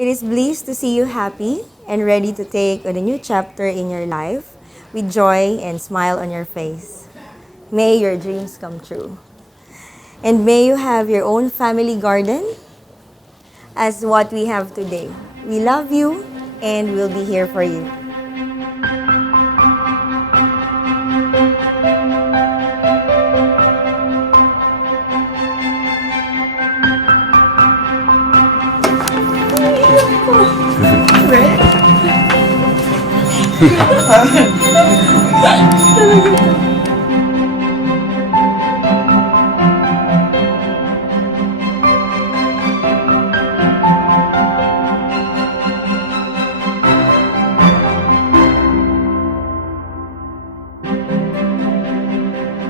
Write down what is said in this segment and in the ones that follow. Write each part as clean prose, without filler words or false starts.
It is bliss to see you happy and ready to take on a new chapter in your life with joy and smile on your face. May your dreams come true. And may you have your own family garden as what we have today. We love you and we'll be here for you.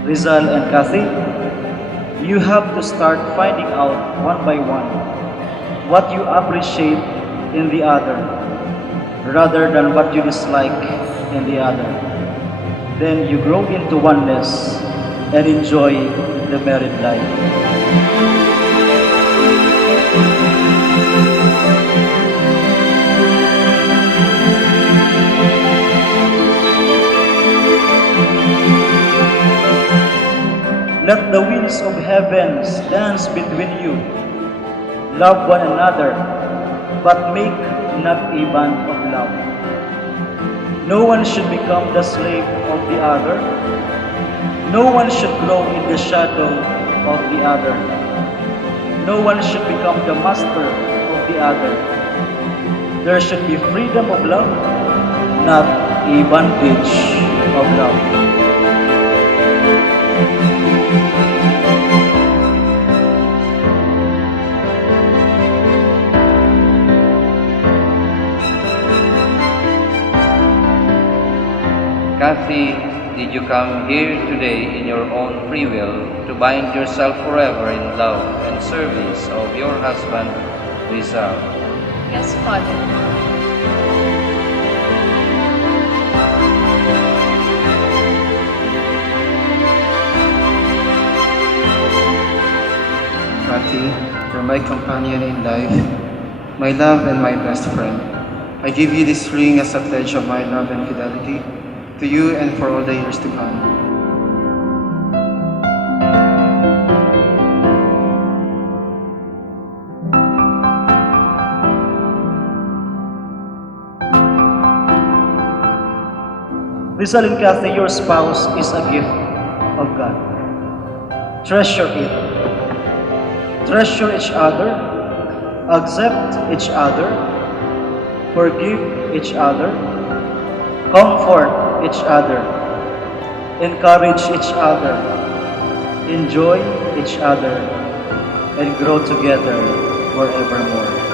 Rizal and Kathy, you have to start finding out one by one what you appreciate in the other rather than what you dislike in the other. Then you grow into oneness and enjoy the married life. Let the winds of heavens dance between you. Love one another, but make not a band of love. No one should become the slave of the other. No one should grow in the shadow of the other. No one should become the master of the other. There should be freedom of love, not a bondage of love. Kathy, did you come here today in your own free will to bind yourself forever in love and service of your husband, Rizal? Yes, Father. Kathy, you're my companion in life, my love and my best friend. I give you this ring as a pledge of my love and fidelity to you and for all the years to come. Rizal and Kathy, your spouse is a gift of God. Treasure it. Treasure each other. Accept each other. Forgive each other. Comfort each other, encourage each other, enjoy each other, and grow together forevermore.